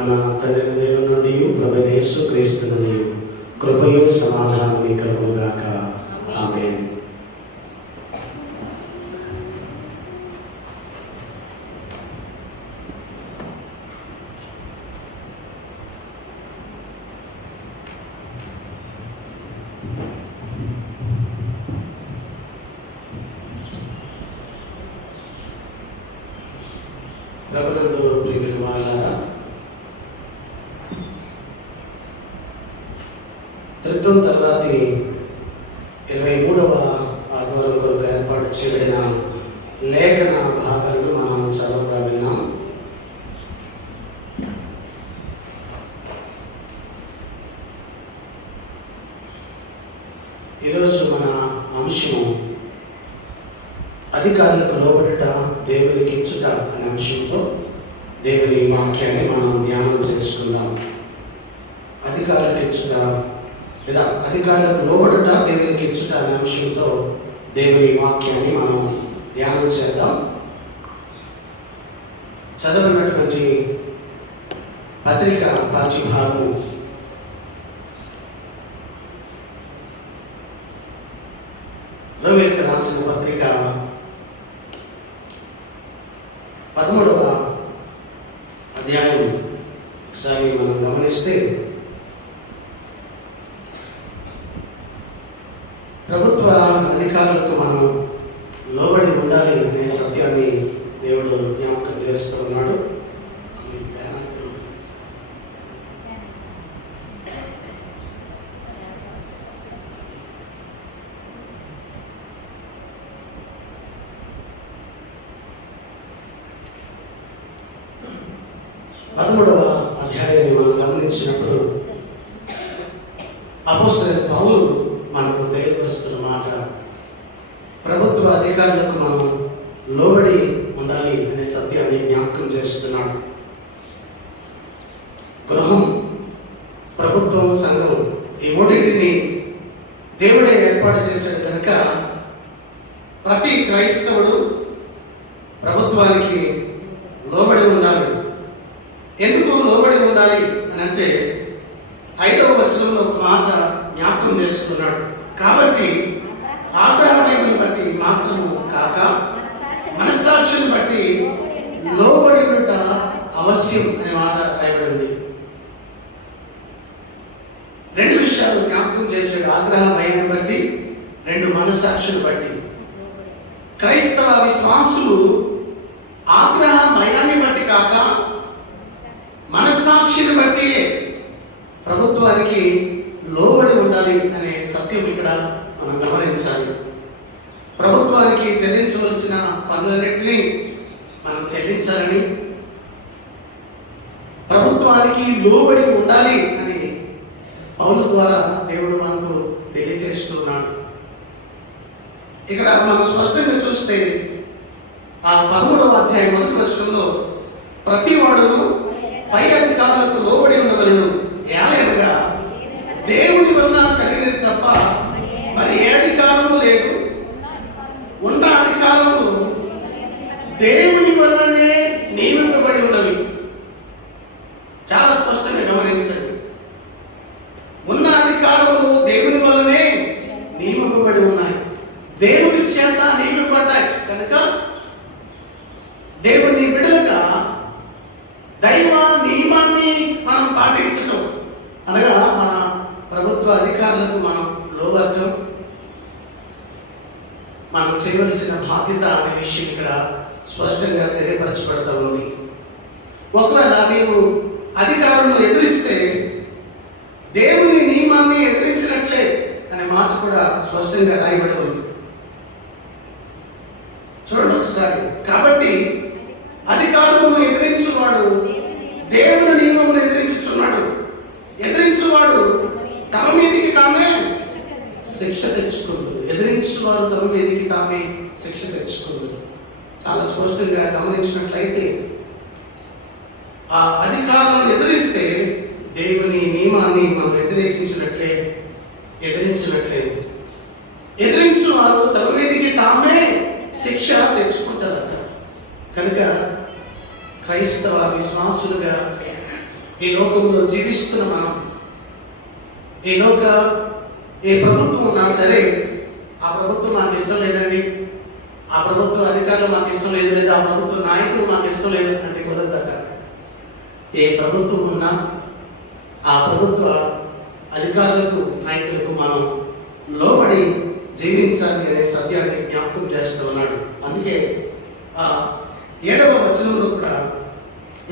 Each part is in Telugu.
మన తండ్రి దేవుని నుండి ప్రభువైన యేసుక్రీస్తు నుండి కృపయు సమాధానము కలుగునుగాక. ఆమేన్. ప్రభునందు ప్రియమైన వాళ్ళారా, త్రిత్వం తర్వాతి 23వ ఆదివారం కొరకు ఏర్పాటు చేయబడిన లేఖన భాగాలను మనం చదవగా విన్నాం. ఈరోజు మన అంశము అధికారులకు లోబడుట దేవునికి ఇచ్చుట అనే అంశంతో దేవుని వాక్యాన్ని మనం ధ్యానం చేసుకుందాం. అధికారులకు ఇచ్చుట లేదా అధికారులకు లోబడుట దేవునికి ఇచ్చుట అనే అంశంతో దేవుని వాక్యాన్ని మనం ధ్యానం చేద్దాం. చదవనటువంటి పత్రిక పాఠ్యభాగము రోమీయులకు రాసిన పత్రిక 13వ అధ్యాయం ఒకసారి మనం గమనిస్తే, ప్రభుత్వ అధికారులకు మనం లోబడి ఉండాలి అనే సత్యాన్ని దేవుడు జ్ఞాపకం చేస్తూ ఉన్నాడు. పదమూడవ అధ్యాయాన్ని మనం గమనించినప్పుడు అపోస్తలుడైన పౌలు మనకు తెలియపరుస్తున్న మాట, ప్రభుత్వ అధికారులకు మనం లోబడి ఉండాలి అనే సత్యాన్ని జ్ఞాపకం చేస్తున్నాడు. గృహం, ప్రభుత్వం, సంఘం ఈ మూడింటిని దేవుడే ఏర్పాటు చేశాడు కనుక ప్రతి క్రైస్తవుడు ప్రభుత్వానికి లోబడి ఉండాలి. ఎందుకు లోబడి ఉండాలి అని అంటే 5వ వచనంలో ఒక మాట జ్ఞాపకం చేసుకున్నాడు. కాబట్టి ఆగ్రహమైనని బట్టి మాత్రము కాక మనస్సాక్షిని బట్టి లోబడి ఉంట అవశ్యం అనే మాట రాయబడింది. 2 విషయాలు జ్ఞాపకం చేశాడు. ఆగ్రహమయాన్ని బట్టి, 2 మనస్సాక్షిని బట్టి. క్రైస్తవ విశ్వాసులు ఆగ్రహ భయాన్ని బట్టి కాక మనస్సాక్షిని బట్టి ప్రభుత్వానికి లోబడి ఉండాలి అనే సత్యం ఇక్కడ మనం గమనించాలి. ప్రభుత్వానికి చెల్లించవలసిన పనులన్నింటినీ మనం చెల్లించాలని, ప్రభుత్వానికి లోబడి ఉండాలి అని పౌలు ద్వారా దేవుడు మనకు తెలియజేస్తున్నాడు. ఇక్కడ మనం స్పష్టంగా చూస్తే ఆ 13వ అధ్యాయం 1వ వచనంలో ప్రతి వాడును పై అధికారులకు లోబడి ఉండవలను, ఏలయనగా దేవుని వలన కలిగినది తప్ప మరి ఏ అధికారము లేదు. ఉన్న అధికారము దేవుని వల్లనే నియమింపబడి ఉన్నవి. చాలా స్పష్టంగా గమనించండి. ఉన్న అధికారములు దేవుని వల్లనే నియమింపబడి ఉన్నాయి, దేవుని చేత నియమింపబడ్డాయి. కనుక దేవుని బిడ్డలుగా దైవ నియమాన్ని మనం పాటించటం అనగా మన ప్రభుత్వ అధికారులకు మనం లోబడటం మనం చేయవలసిన బాధ్యత అనే విషయం ఇక్కడ స్పష్టంగా తెలియపరచబడతా ఉంది. ఒకవేళ నీవు అధికారులను ఎదిరిస్తే దేవుని నియమాన్ని ఎదిరించినట్లే అనే మాట కూడా స్పష్టంగా రాయబడి ఉంది. చూడండి ఒకసారి. కాబట్టి అధికారమును ఎదిరించువాడు దేవుని నియమమును ఎదిరించుచున్నాడు. ఎదిరించువాడు తమ మీదికి తామే శిక్ష తెచ్చుకుంది. ఎదిరించువాడు తమ మీదికి తామే శిక్ష తెచ్చుకుంది. చాలా స్పష్టంగా గమనించినట్లయితే ఆ అధికారులను ఎదిరిస్తే దేవుని నియమాన్ని మనం ఎదిరించినట్లే. ఎదిరించువారు తమ మీదికి తామే శిక్ష తెచ్చుకుంటారట. కనుక క్రైస్తవ విశ్వాసులుగా ఈ లోకంలో జీవిస్తున్న మనం ఏ ప్రభుత్వం ఉన్నా సరే, ఆ ప్రభుత్వం మాకు ఇష్టం లేదండి, ఆ ప్రభుత్వ అధికారులు మాకు ఇష్టం లేదు, లేదా ఆ ప్రభుత్వ నాయకులు మాకు ఇష్టం లేదు అంటే కుదరదట. ఏ ప్రభుత్వం ఉన్నా ఆ ప్రభుత్వ అధికారులకు, నాయకులకు మనం లోబడి జీవించాలి అనే సత్యాన్ని జ్ఞాపకం చేస్తూ ఉన్నాడు. అందుకే 7వ వచనంలో కూడా,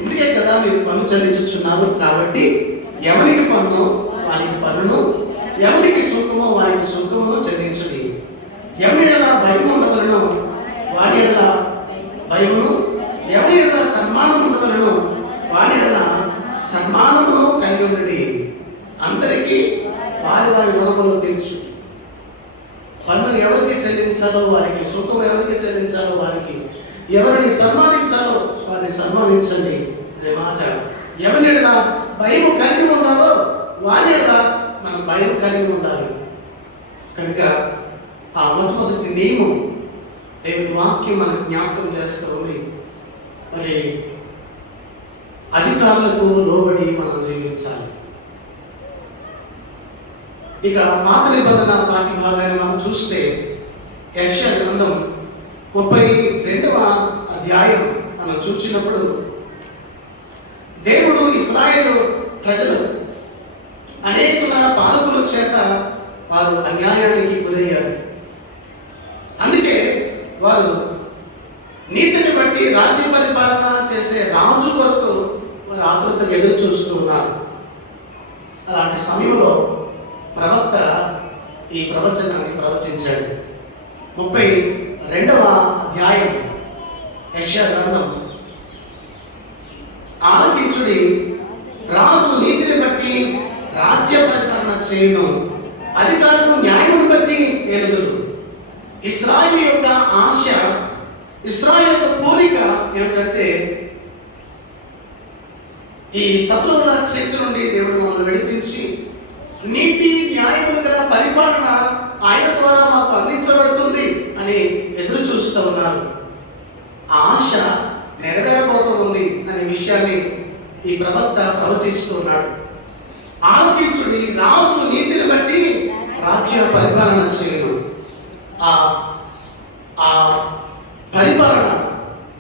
ఇందుకే కదా మీరు పన్ను చెల్లించుచున్నారు, కాబట్టి ఎవరికి పన్ను వానికి పన్నును, ఎవరికి సుఖమో వారికి సుఖమును చెల్లించుడి. ఎవరి ఎలా భయం ఉండవలను వారి ఎలా భయమును, ఎవరి ఎలా సన్మానం ఉండవలను వారి ఎలా సన్మానమును కలిగి ఉండడి. అందరికీ వారి వారి రుణములు తీర్చు. పన్ను ఎవరికి చెల్లించాలో వారికి, సుఖం ఎవరికి చెల్లించాలో వారికి, ఎవరిని సన్మానించాలో వారిని సన్మానించండి అనే మాట. ఎవరిని భయం కలిగి ఉండాలో వారి మనం భయం కలిగి ఉండాలి. కనుక ఆ మొట్టమొదటి నియమం దేవుని వాక్యం మనకు జ్ఞాపకం చేస్తూ ఉంది. మరి అధికారులకు లోబడి మనం జీవించాలి. ఇక పాత నిబంధన పాఠ్య భాగాన్ని మనం చూస్తే యెషయా గ్రంథం 32వ అధ్యాయం మనం చూసినప్పుడు, దేవుడు ఇశ్రాయేలు ప్రజలు అనేకుల పాలకుల చేత వారు అన్యాయానికి గురయ్యారు. అందుకే వారు నీతిని బట్టి రాజ్య పరిపాలన చేసే రాజు కొరకు వారు ఆతృతగా ఎదురు చూస్తూ ఉన్నారు. అలాంటి సమయంలో ప్రవక్త ఈ ప్రవచనాన్ని ప్రవచించాడు. 32వ అధ్యాయం యెషయా గ్రంథం, ఆలకించుడి, రాజు నీతిని బట్టి రాజ్య పరిపాలన చేయను, అధికారులు న్యాయం బట్టి ఏలుదురు. ఇశ్రాయేలు యొక్క ఆశ, ఇశ్రాయేలు యొక్క కోరిక ఏమిటంటే, ఈ శత్రువుల శక్తి నుండి దేవుడు మమ్మల్ని విడిపించి నీతి న్యాయములు గల పరిపాలన ఆయన ద్వారా మాకు అందించబడుతుంది అని ఎదురు చూస్తూ ఉన్నారు. ఆశ నెరవేరబోతూ ఉంది అనే విషయాన్ని ఈ ప్రవక్త ప్రవచిస్తూ ఉన్నాడు. ఆలకించుడి, రాజు నీతిని బట్టి రాజ్య పరిపాలన చేయను. ఆ పరిపాలన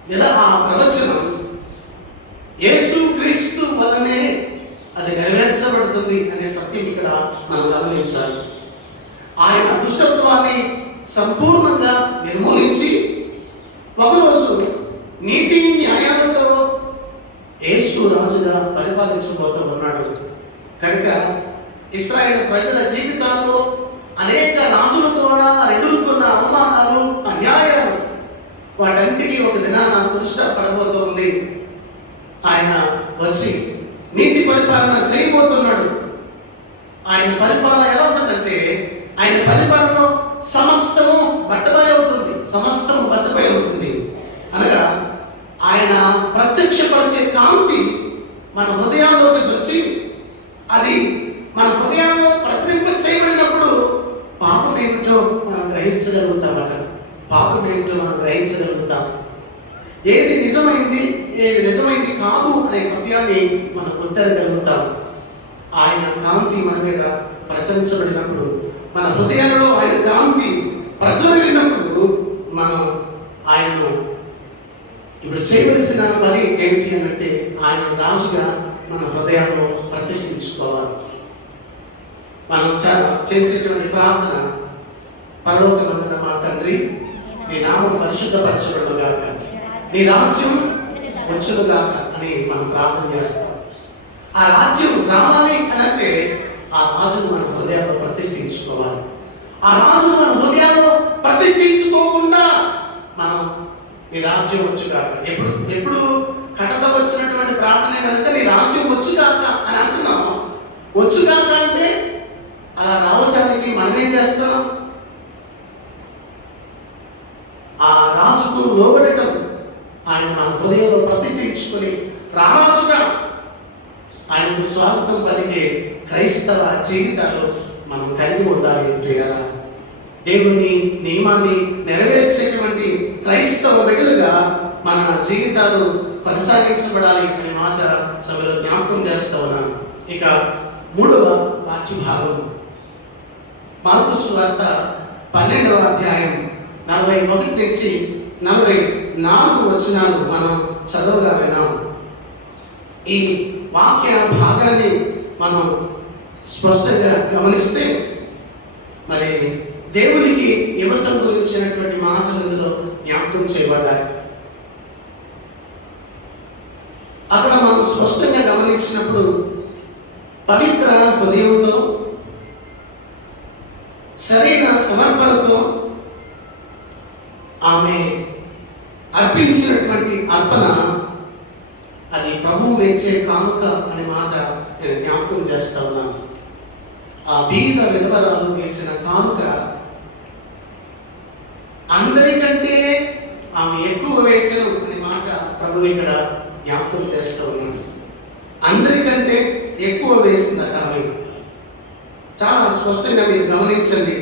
లేదా ఆ ప్రవచనం యేసు క్రీస్తు వలనే అది నెరవేర్చబడుతుంది అనే సత్యం ఇక్కడ మనం గమనించాలి. ఆయన దుష్టత్వాన్ని సంపూర్ణంగా నిర్మూలించి ఒకరోజు నీతి న్యాయాలతో యేసు రాజుగా పరిపాలించబోతూ ఉన్నాడు. కనుక ఇశ్రాయేలు ప్రజల జీవితాల్లో అనేక రాజుల ద్వారా ఎదుర్కొన్న అవమానాలు, అన్యాయాలు, వాటన్నిటికీ ఒక దినాన దృష్టి పడబోతోంది. ఆయన వచ్చి నీతి పరిపాలన చేయబోతున్నాడు. ఆయన పరిపాలన ఎలా ఉంటుందంటే, ఆయన పరిపాలనలో సమస్తము బట్టబయలవుతుంది. సమస్తము బట్టబయలవుతుంది అనగా ఆయన ప్రత్యక్షపరిచే కాంతి మన హృదయాల్లోకి వచ్చి అది మన హృదయాల్లో ప్రసరింప చేయబడినప్పుడు పాపం ఏమిటో మనం గ్రహించగలుగుతామట. పాపం ఏమిటో మనం గ్రహించగలుగుతాం. ఏది నిజమైంది, ఏది నిజమైంది కాదు అనే సత్యాన్ని మనం గుర్తించగలుగుతాం. ఆయన కాంతి మన మీద ప్రసరించబడినప్పుడు, మన హృదయాలలో ఆయన కాంతి ప్రజ్వలినప్పుడు మనం ఆయనను ఇప్పుడు చేయవలసిన పని ఏమిటి అంటే, ఆయన రాజుగా మన హృదయాల్లో ప్రతిష్ఠించుకోవాలి. మనం చేసేటువంటి ప్రార్థన, పరలోకమందున మా తండ్రి, నీ నామం పరిశుద్ధపరచబడుగాక, నీ రాజ్యం వచ్చునుగాక అని మనం ప్రార్థన చేస్తాం. ఆ రాజ్యం రావాలి అని అంటే ఆ రాజును మన హృదయాల్లో ప్రతిష్ఠించుకోవాలి. ఆ రాజును మన హృదయాల్లో ప్రతిష్ఠించుకోకుండా మనం నీ రాజ్యం వచ్చుగాక, ఎప్పుడు కటత వచ్చినటువంటి ప్రార్థన కనుక నీ రాజ్యం వచ్చుగాక అని అంటున్నాం. వచ్చుగాక అంటే అలా రావటానికి మనం ఏం చేస్తాం? ఆ రాజుకు లోబడటం, ఆయన మన హృదయంలో ప్రతిష్ఠించుకొని రారాజుగా ఆయనకు స్వాగతం పలికే క్రైస్తవ జీవితాలు మనం కలిగి ఉండాలి. ప్రియారా, దేవుని నియమాన్ని నెరవేర్చేటువంటి క్రైస్తవ బిడ్డలుగా మన జీవితాలు కొనసాగించబడాలి అనే మాట సభలో జ్ఞాపకం చేస్తూ ఉన్నాను. ఇక మూడవ పాఠ్యభాగం మార్కు సువార్త 12వ అధ్యాయం 41 నుంచి 44 వచనాలు మనం చదవగా విన్నాం. ఈ వాక్య భాగాన్ని మనం స్పష్టంగా గమనిస్తే మరి దేవునికి ఇవ్వటం గురించినటువంటి మాటలు ఇందులో జ్ఞాపకం చేయబడ్డాయి. అక్కడ మనం స్పష్టంగా గమనించినప్పుడు పవిత్ర హృదయంతో సరైన సమర్పణతో ఆమె అర్పించినటువంటి అర్పణ అది ప్రభువు మెచ్చే కానుక అనే మాట నేను జ్ఞాపకం చేస్తా ఉన్నాను. ఆ బీద విధవరాలు వేసిన కానుక అందరికంటే ఆమె ఎక్కువ వేసను అనే మాట ప్రభు ఇక్కడ జ్ఞాపకం చేస్తూ ఉన్నాడు. అందరికంటే ఎక్కువ వేసిందట ఆమె. చాలా స్పష్టంగా మీరు గమనించండి.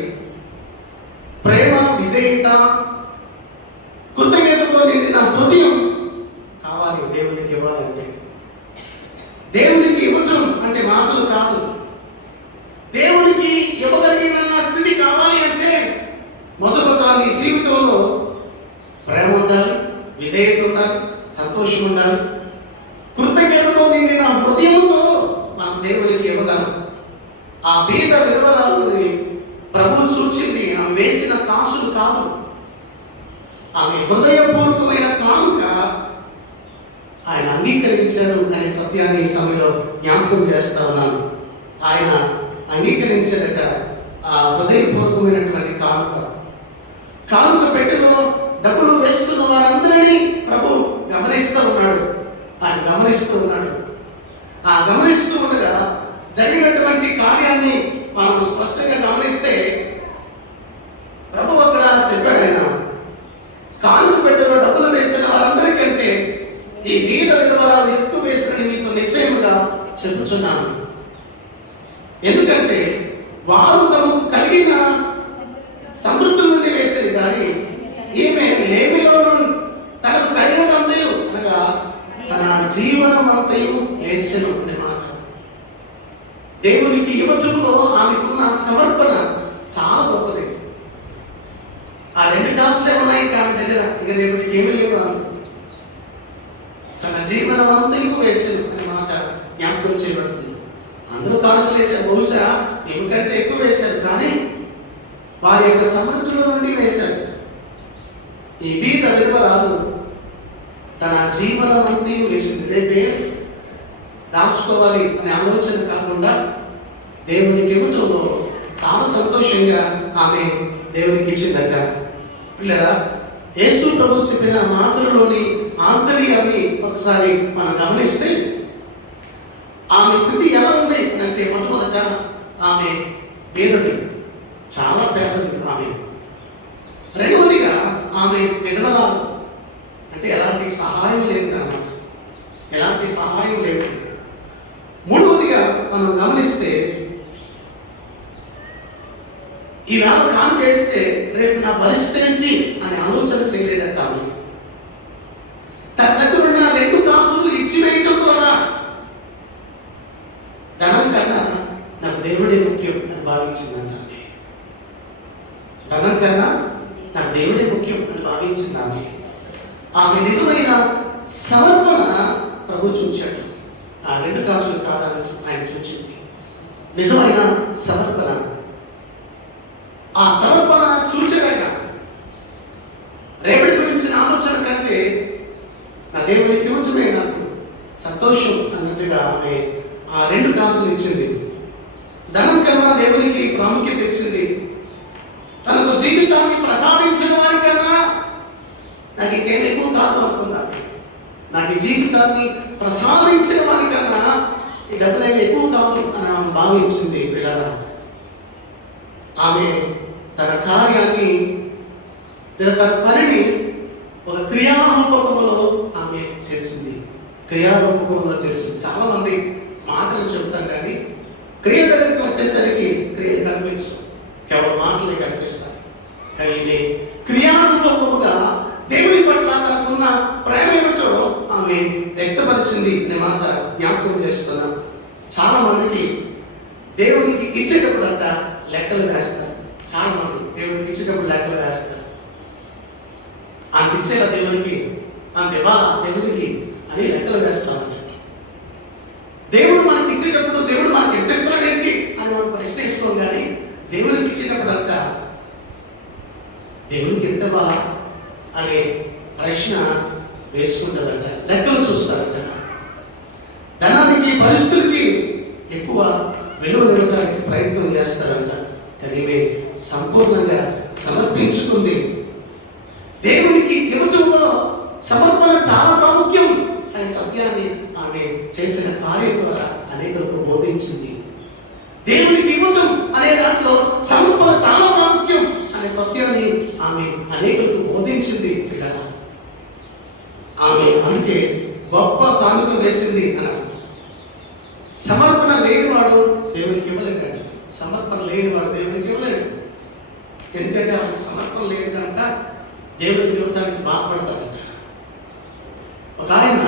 ప్రేమ, విధేయత, కృతజ్ఞతతో నిండిన హృదయం కావాలి దేవునికి ఇవ్వాలంటే. దేవునికి ఇవ్వటం అంటే మాటలు కాదు. దేవునికి ఇవ్వగలిగిన స్థితి కావాలి అంటే మొదట నీ జీవితంలో ప్రేమ ఉండాలి, విధేయత ఉండాలి, సంతోషం ఉండాలి. కృతజ్ఞతతో నిండిన హృదయంతో మనం దేవునికి ఇవ్వగలం. ఆ బీద విధవరాలుని ప్రభు చూచింది ఆమె వేసిన కాసులు కాదు, ఆమె హృదయపూర్వకమైన కానుక ఆయన అంగీకరించారు అనే సత్యాన్ని ఈ సమయంలో జ్ఞాపకం చేస్తా ఉన్నాను. ఆయన అంగీకరించారట ఆ హృదయపూర్వకమైనటువంటి కానుక పెట్టెలో డబ్బులు వేస్తున్న వారందరినీ ప్రభు గమనిస్తూ ఉన్నాడు. ఆయన గమనిస్తూ ఉన్నాడు. ఆ గమనిస్తూ ఉండగా జరిగినటువంటి కార్యాన్ని మనం స్పష్టంగా గమనిస్తే ప్రభు అక్కడ చెప్పాడు. ఆయన కానుక పెట్టెలో డబ్బులు వేసిన వారందరికంటే ఈ బీద విధవరాలు ఎక్కువ వేసిన మీతో నిశ్చయముగా చెప్పుచున్నాను. ఎందుకంటే వారు తమకు కలిగిన సమృద్ధి నుండి వేసేది కానీ ఈమె లేమిలో తనకు కలిగినంతయు అనగా తన జీవనమంతయు వేసెను అనే మాట. దేవునికి ఇవ్వటంలో ఆమెకున్న సమర్పణ చాలా గొప్పది. ఆ 2 కాసులే ఉన్నాయి ఆమె దగ్గర, ఇక రేపటికి ఏమీ లేవు. తన జీవనమంతయు వేసెను అనే మాట జ్ఞాపకం చేయబడుతుంది. అందరూ కానుకలు వేశారు, బహుశా ఎందుకంటే ఎక్కువ వేశారు, కానీ వారి యొక్క సమృద్ధిలో నుండి వేశారు. ఈ బీద విధవరాలు తన జీవనమంతయు వేసింది. రేపే దాచుకోవాలి అనే ఆలోచన కాకుండా దేవునికి ఇవ్వటంలో చాలా సంతోషంగా ఆమె దేవునికి ఇచ్చిందట. పిల్లరా, యేసు ప్రభు చెప్పిన మాటలలోని ఆంతర్యాన్ని ఒకసారి మనం గమనిస్తే ఆమె స్థితి ఎలా ఉంది అంటే మొట్టమొదట ఆమె పేదది, చాలా పేదది ఆమె. రెండవదిగా ఆమె విధవరాలు, అంటే ఎలాంటి సహాయం లేదు అన్నమాట, ఎలాంటి సహాయం లేదు. మూడవదిగా మనం గమనిస్తే ఈవేళ కానుక వేస్తే రేపు నా పరిస్థితి ఏంటి అనే ఆలోచన చేయలేదట ఆమె. తన దగ్గర ఉన్న 2 కాసులు ఇచ్చి వేయటం ద్వారా ధనం కన్నా నాకు దేవుడే ముఖ్యం అని భావించిందంట ఆమె. ధనం కన్నా నాకు దేవుడే ముఖ్యం అని భావించింది ఆమె. ఆమె నిజమైన సమర్పణ ప్రభు చూచాడు. ఆ 2 కాసులు కాదని ఆయన చూచింది. నిజమైన సమర్పణ, ఆ సమర్పణ చూచగలిగిన రేపటి గురించిన ఆలోచన కంటే నా దేవునికి ఇవ్వటమే నాకు సంతోషం అన్నట్టుగా ఆమె ఆ 2 కాసులు ఇచ్చింది. ధనం కన్నా దేవునికి ప్రాముఖ్యత ఇచ్చింది. తనకు జీవితాన్ని ప్రసాదించిన వారికన్నా నాకు ఇంకేం ఎక్కువ కాదు అనుకున్నాను. నాకు ఈ జీవితాన్ని ప్రసాదించిన వారికన్నా ఈ డబ్బులేమి ఎక్కువ కాదు అని ఆమె భావించింది. పిల్లల, ఆమె తన కార్యాన్ని లేదా తన పనిని ఒక క్రియారూపకంలో ఆమె చేసింది. క్రియారూపకంలో చేసింది. చాలా మంది మాటలు చెబుతాం కానీ క్రియ దగ్గరికి వచ్చేసరికి క్రియలు కనిపించవు, కేవలం మాటలే కనిపిస్తాయి. కానీ ఇది క్రియారూపకముగా దేవుని పట్ల తనకున్న ప్రేమ ఏమిటో ఆమె వ్యక్తపరిచింది అనే మాట జ్ఞాపకం చేస్తున్నాం. చాలా మందికి దేవునికి ఇచ్చేటప్పుడు అంట లెక్కలు వేస్తారు. చాలా మంది దేవునికి ఇచ్చేటప్పుడు లెక్కలు వేస్తారు. అంత ఇచ్చేలా దేవునికి, అంత ఇవ్వాలా దేవునికి అని లెక్కలు వేస్తామంట. దేవుడు మనకి ఇచ్చేటప్పుడు దేవుడు మనకి ఎంత ఇస్తున్నాడు ఏంటి అని మనం ప్రశ్నిస్తాం. కానీ దేవునికి ఇచ్చేటప్పుడు అంట దేవునికి ఎంత ఇవ్వాలా అనే ప్రశ్న వేసుకుంటారంట, లెక్కలు చూస్తారంట. ధనానికి, పరిస్థితులకి ఎక్కువ విలువనివ్వటానికి ప్రయత్నం చేస్తారంట. కానీ ఈమె సంపూర్ణంగా సమర్పించుకుంది. దేవునికి ఇవ్వటంలో సమర్పణ చాలా ప్రాముఖ్యం అనే సత్యాన్ని ఆమె చేసిన కార్యం ద్వారా అనేకులకు బోధించింది. దేవునికి ఇవ్వటం అనే దాంట్లో సమర్పణ చాలా ప్రాముఖ్యం అనే సత్యాన్ని ఆమె అనేకులకు బోధించింది. ఆమె అందుకే గొప్ప కానుక వేసింది అన్నారు. సమర్పణ లేనివాడు దేవునికి ఇవ్వలేడండి. సమర్పణ లేనివాడు దేవునికి ఇవ్వలేడు. ఎందుకంటే ఆమెకు సమర్పణ లేదు కనుక దేవునికి ఇవ్వటానికి బాధపడతాడంట. ఒక ఆయన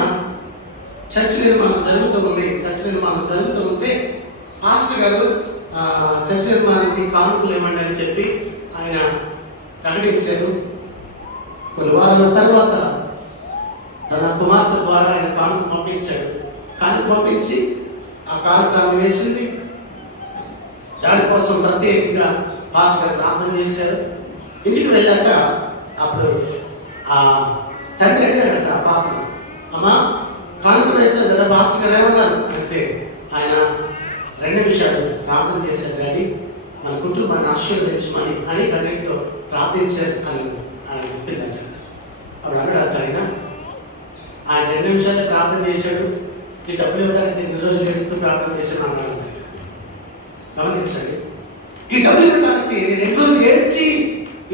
చర్చ్ నిర్మాణం జరుగుతూ ఉంటే పాస్టర్ గారు చర్చ్ నిర్మాణానికి కానుకలు ఇవ్వండి అని చెప్పి ఆయన ప్రకటించారు. కొన్ని వారాల తర్వాత తన కుమార్తె ద్వారా ఆయన కానుక పంపించాడు. కానుక పంపించి ఆ కానుక ఆమె వేసింది. దానికోసం ప్రత్యేకంగా పాస్టర్ గారు ప్రార్థన చేశారు. ఇంటికి వెళ్ళాక అప్పుడు ఆ తండ్రి అడిగాడంట ఆ పాపని, అమ్మా కానుక వేశారు కదా పాస్టర్ గారు ఏమన్నారు అంటే ఆయన 2 నిమిషాలు ప్రార్థన చేశారు. కానీ మన కుటుంబాన్ని ఆశీర్వదించమని అని కన్నీటితో ప్రార్థించారు అని ఆయన చెప్పిందంట. అప్పుడు అన్నాడంట ఆయన 2 నిమిషాలే ప్రార్థన చేశాడు, ఈ డబ్బులు ఇవ్వడానికి 2 రోజులు ఎడుతూ ప్రార్థన చేశాను అన్నాడంట. గమనించండి, ఈ డబ్బులు ఇవ్వడానికి నేను 2 రోజులు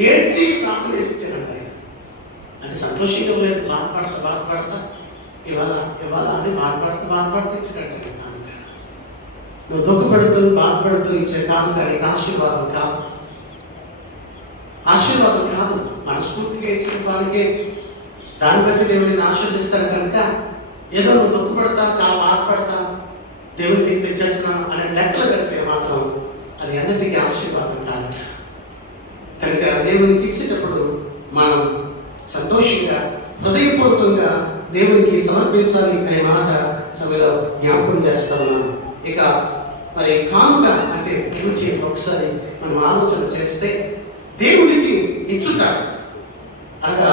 ఏడ్చి ప్రార్థన చేసి ఇచ్చానంట. అంటే సంతోషంగా లేదు, బాధపడతా ఇవాళ అని బాధపడుతూ ఇచ్చాడంట. కానుక నువ్వు దుఃఖపడుతూ బాధపడుతూ ఇచ్చే కానుక నీకు ఆశీర్వాదం కాదు. మనస్ఫూర్తిగా ఇచ్చిన కానుకే దాన్ని బట్టి దేవుడిని ఆశీర్వదిస్తాడు. కనుక ఏదో నువ్వు దుఃఖపడతా, చాలా బాధపడతా, దేవుడికి తెచ్చేస్తున్నాను అనే లెక్కలు కడితే మాత్రం అది అన్నిటికీ ఆశీర్వాదం కాదట. కనుక దేవునికి ఇచ్చేటప్పుడు మనం సంతోషంగా, హృదయపూర్వకంగా దేవునికి సమర్పించాలి అనే మాట సభలో జ్ఞాపకం చేస్తా ఉన్నాను. ఇక మరి కానుక అంటే ఏమిటి ఒకసారి మనం ఆలోచన చేస్తే, దేవుడికి ఇచ్చుట అనగా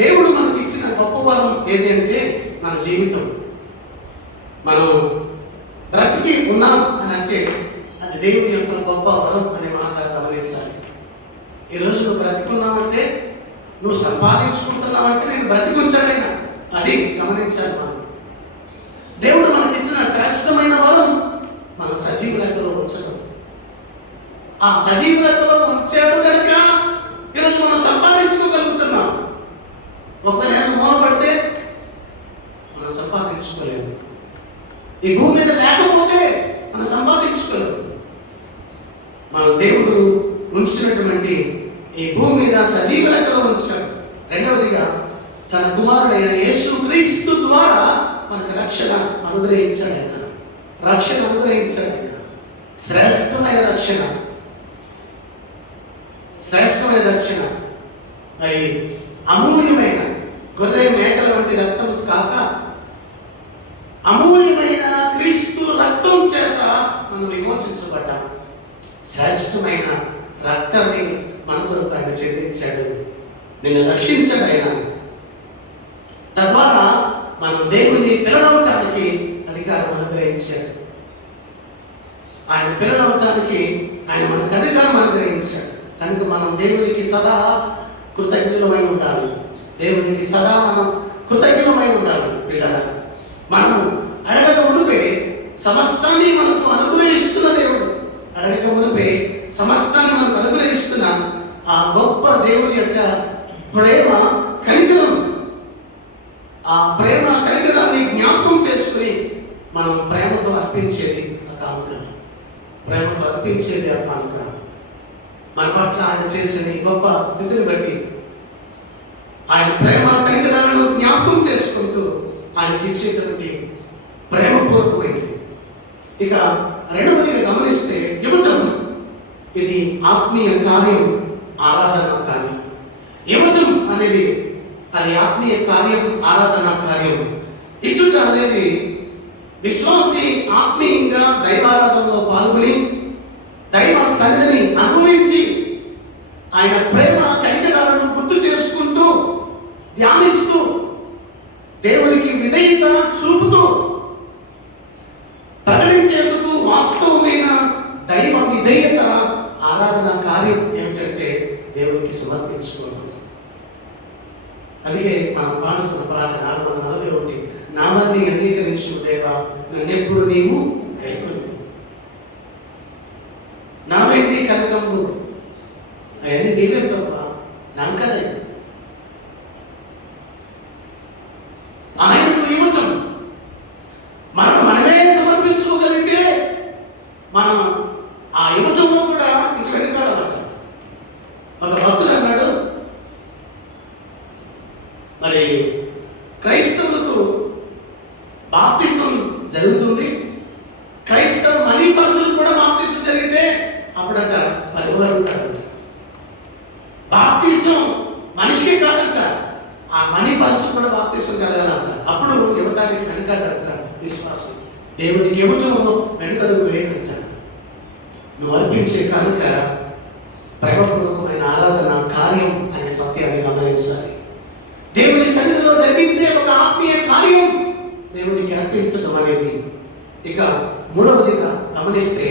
దేవుడు మనకి ఇచ్చిన గొప్ప వరం ఏది అంటే మన జీవితం. మనం బ్రతికి ఉన్నాం అని అంటే అది దేవుని యొక్క గొప్ప వరం అనే మాట గమనించాలి. ఈరోజు నువ్వు బ్రతికున్నావంటే, నువ్వు సంపాదించుకుంటున్నావంటే నేను బ్రతికుంచాలైనా అది గమనించాలి. మనం దేవుడు మనకిచ్చిన శ్రేష్టమైన వరం మన సజీవ లెక్కలో ఉంచడం. ఆ సజీవ లెక్కలో ఉంచాడు కనుక ఈరోజు మనం సంపాదించుకోగలుగుతున్నాం. ఒకవేళ మూలపడితే మనం సంపాదించుకోలేము. ఈ భూమి మీద లేకపోతే మనం సంపాదించుకోలేము. మన దేవుడు ఉంచినటువంటి ఈ భూమి మీద సజీవ లెక్కలో ఉంచాడు. రెండవదిగా తన కుమారుడైన యేసు క్రీస్తు ద్వారా మనకు రక్షణ అనుగ్రహించాడు. శ్రేష్టమైన రక్షణ మరి అమూల్యమైన గొర్రె మేకల వంటి రక్తం కాక అమూల్యమైన క్రీస్తు రక్తం చేత మనం విమోచించబడ్డాం. శ్రేష్టమైన రక్తాన్ని మన కొరకు ఆయన చెల్లించాడు. నిన్ను రక్షించాడు ఆయన. తద్వారా మనం దేవుని పిల్లలవటానికి అధికారం అనుగ్రహించాడు. ఆయన పిల్లలవటానికి ఆయన మనకు అధికారం అనుగ్రహించాడు. కనుక మనం దేవునికి సదా కృతజ్ఞులమై ఉండాలి. పిల్లల మనము అడగక మునిపే సమస్తాన్ని మనకు అనుగ్రహిస్తున్న దేవుడు. సమస్తాన్ని మనకు అనుగ్రహిస్తున్న ఆ గొప్ప దేవుని యొక్క ప్రేమ కనికరం, ఆ ప్రేమ కనికరాన్ని జ్ఞాపకం చేసుకుని మనం ప్రేమతో అర్పించేది ఆ కానుక. మన పట్ల ఆయన చేసిన ఈ గొప్ప స్థితిని బట్టి ఆయన ప్రేమ కనికరాలను జ్ఞాపకం చేసుకుంటూ ఆయనకి ఇచ్చేటువంటి ప్రేమపూర్వకమైంది. ఇక రెండవదిగా గమనిస్తే ఇవ్వటం, ఇది ఆత్మీయ కార్యం, ఆరాధన కార్యం. ఇవ్వటం అనేది అది ఆత్మీయ కార్యం, ఆరాధన కార్యం. ఇచ్చుట అనేది విశ్వాసి ఆత్మీయంగా దైవారాధనలో పాల్గొని దైవ సన్నిధిని అనుభవించి ఆయన ప్రేమ కనికరాలను గుర్తు చేసుకుంటూ ధ్యానిస్తూ దేవునికి విధేయత చూపుతూ ప్రకటించేందుకు వాస్తవమైన దైవ విధేయత ఆరాధన కార్యం ఏమిటంటే దేవునికి సమర్పించుకోవడం. అందుకే మనం పాడుకున్న పాట 441, నామన్ని అంగీకరించు దేవా నన్నెప్పుడు నీవు కైకొను, నా వెంటి కనకంబు అవన్నీ నీవే ప్రభా, నాకదే. ఆయనకు ఇవ్వటం మనమే సమర్పించుకోగలిగితే మనం ఆ ఇవ్వటంలో కూడా ఇంక వెనుకాడవట. ఒక భక్తుడు అన్నాడు, మరి క్రైస్తవులకు బాప్తిసం జరుగుతుంది, క్రైస్తవ మనీ పర్సన్ కూడా బాప్తిసం జరిగితే అప్పుడట మరి ఎవరుతారంట. బాప్తిసం మనిషికి కాదంట, ఆ మనీ పర్సన్ కూడా బాప్తిసం కలగాలంట. అప్పుడు ఇవ్వటానికి వెనకాడంట విశ్వాసం. దేవునికి ఇవ్వటంలో వెనుకడుగు వేయడంట. నువ్వు అర్పించే కానుక ప్రేమపూర్వకమైన ఆరాధన కార్యం అనే సత్యాన్ని గమనించాలి. దేవుని సన్నిధిలో జరిగించే ఒక ఆత్మీయ కార్యం దేవునికి అర్పించటం అనేది. ఇక మూడవదిగా గమనిస్తే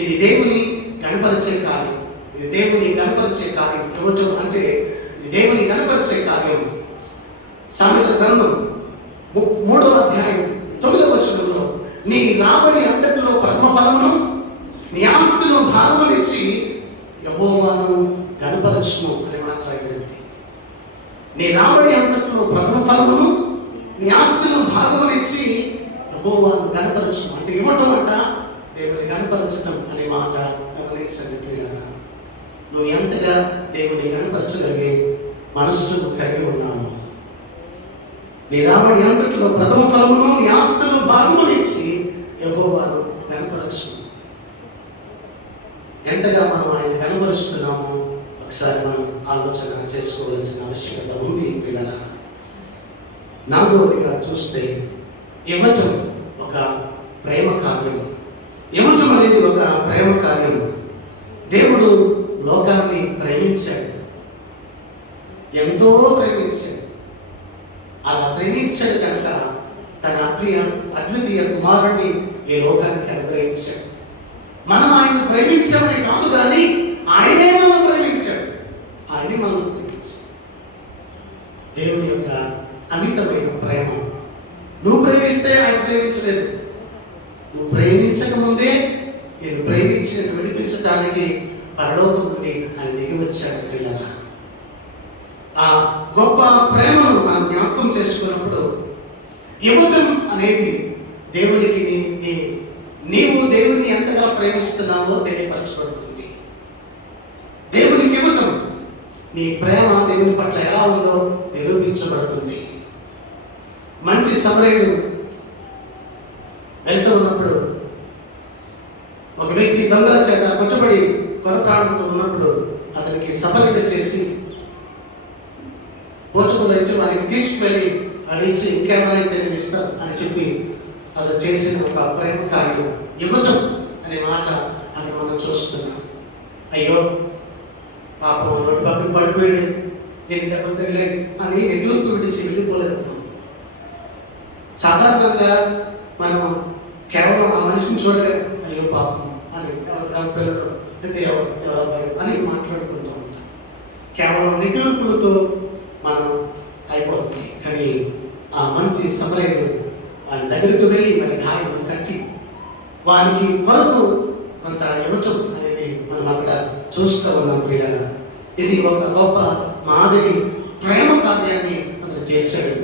ఇది దేవుని కనపరిచే కార్యం. ఇది దేవుని కనపరిచే కార్యం. ఇవ్వటం అంటే ఇది దేవుని కనపరిచే కార్యం. సామెతల గ్రంథం 3వ అధ్యాయం 9వ వచనంలో నీ రాబడి అంతటిలో ప్రథమ ఫలమును నీ ఆస్తిలో భాగములు ఇచ్చి యెహోవాను కనపరచుము అని మాట్లాడబడింది. నీ రాబడి అంతటిలో ప్రథమ ఫలమును నీ ఆస్తిలో భాగములు ఇచ్చి యెహోవాను కనపరచుము అంటే ఇవ్వటం అంట దేవుని కనపరచటం అనే మాట గమనించండి. నువ్వు ఎంతగా దేవుని కనపరచగలిగే మనస్సు కలిగి ఉన్నావు. నీ రాబడి అంతటిలో ప్రథమ ఫలమును నీ ఆస్తులు భాగములు ఇచ్చి యెహోవాను కనపరచు. ఎంతగా మనం ఆయన కనపరుస్తున్నామో ఒకసారి మనం ఆలోచన చేసుకోవాల్సిన ఆవశ్యకత ఉంది పిల్లల. నాలుగవదిగా చూస్తే ఇవ్వటం ఒక ప్రేమ కార్యం. ఇవ్వటం అనేది ఒక ప్రేమ కార్యం. దేవుడు లోకాన్ని ప్రేమించాడు, ఎంతో ప్రేమించాడు. అలా ప్రేమించాడు కనుక తన అద్వితీయ కుమారుడిని ఈ లోకానికి అనుగ్రహించాడు. మనం ఆయన ప్రేమించామని కాదు కానీ ఆయనే మనం ప్రేమించాడు. ఆయనే మనం ప్రేమించాడు. దేవుని యొక్క అమితమైన ప్రేమ. నువ్వు ప్రేమిస్తే ఆయన ప్రేమించలేదు. నువ్వు ప్రేమించక ముందే నేను ప్రేమించినట్టు విడిపించడానికి పరలోకం నుండి ఆయన దిగి వచ్చాడు. పిల్లల ఆ గొప్ప ప్రేమను మనం జ్ఞాపకం చేసుకున్నప్పుడు ఇవ్వటం అనేది దేవునికి నీవు దేవుని ఎంతగా ప్రేమిస్తున్నావో తెలియపరచబడుతుంది. దేవునికి ఇవ్వటం నీ ప్రేమ దేవుని పట్ల ఎలా ఉందో నిరూపించబడుతుంది. మంచి సమరయుడు వెళ్తూ ఉన్నప్పుడు ఒక వ్యక్తి దొంగల చేత కొట్టబడి కొరప్రాణంతో ఉన్నప్పుడు అతనికి సబలిక చేసి పోచుకులు అయితే వారికి తీసుకువెళ్ళి అడిచి ఇంకేమైనా నేను ఇస్తాను అని చెప్పి అది చేసిన ఒక ప్రేమ కార్యం ఇవ్వటం అనే మాట అంటే మనం చూస్తున్నాం. అయ్యో పాపం రోడ్డు పక్కన పడిపోయాడు, ఎన్ని దెబ్బలు తగిలాయి అని ఎదురుకు విడిచి వెళ్ళిపోలేదు. సాధారణంగా మనం కేవలం ఆ మనిషిని చూడలే, అయ్యో పాపం అని ఎవరు పిల్లడు అయితే ఎవరు అబ్బాయి అని మాట్లాడుకుంటూ ఉంటాం. కేవలం నిట్టూర్పులతో మనం అయిపోతుంది. కానీ ఆ మంచి సమరయుడు వాని దగ్గరకు వెళ్ళి వాని గాయం కట్టి వానికి కొరకు కొంత ఇవ్వటం అనేది మనం అక్కడ చూస్తూ ఉన్నాం. పిల్లల ఇది ఒక గొప్ప మాదిరి ప్రేమ కార్యాన్ని అతను చేశాడు.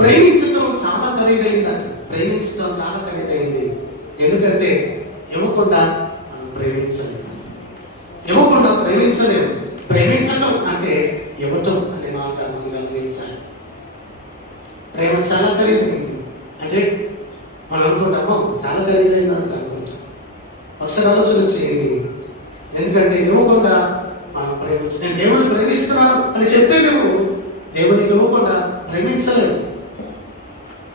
ప్రేమించటం చాలా ఖరీదైందంట. ప్రేమించటం చాలా ఖరీదైంది. ఎందుకంటే ఇవ్వకుండా మనం ప్రేమించలేము. ఇవ్వకుండా ప్రేమించలేము. ప్రేమించటం అంటే ఇవ్వటం అనే మాట ప్రేమ చాలా ఖరీదైంది అంటే మనం అనుకుంటామో చాలా ఖరీదైంది అని అనుకుంటాం. ఒకసారి ఆలోచన చేయండి. ఎందుకంటే ఇవ్వకుండా మనం నేను దేవుని ప్రేమిస్తున్నాను అని చెప్పే నువ్వు దేవునికి ఇవ్వకుండా ప్రేమించలేదు.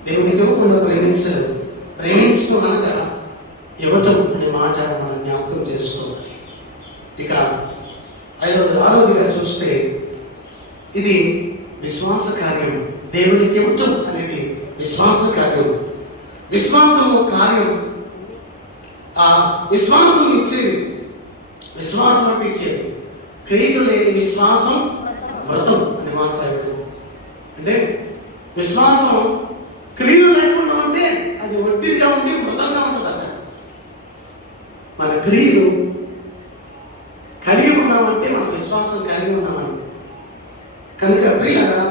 దేవునికి ఇవ్వకుండా ప్రేమించలేదు. ప్రేమించడం అనగా ఇవ్వటం అనే మాట మనం జ్ఞాపకం చేసుకోవాలి. ఇక 6వదిగా చూస్తే ఇది విశ్వాస కార్యం. దేవునికి ఇవ్వటం అనేది విశ్వాస కార్యం. విశ్వాసంలో కార్యం ఆ విశ్వాసం ఇచ్చేది. విశ్వాసం అంటే ఇచ్చేది. క్రియలు లేని విశ్వాసం వ్రతం అని మాట్లాడదు. అంటే విశ్వాసం క్రియలు లేకుండా ఉంటే అది ఒత్తిడిగా ఉంటే మృతంగా ఉంటుందట. మన క్రియలు కలిగి ఉన్నామంటే మన విశ్వాసం కలిగి ఉన్నామని. కనుక ప్రియులారా,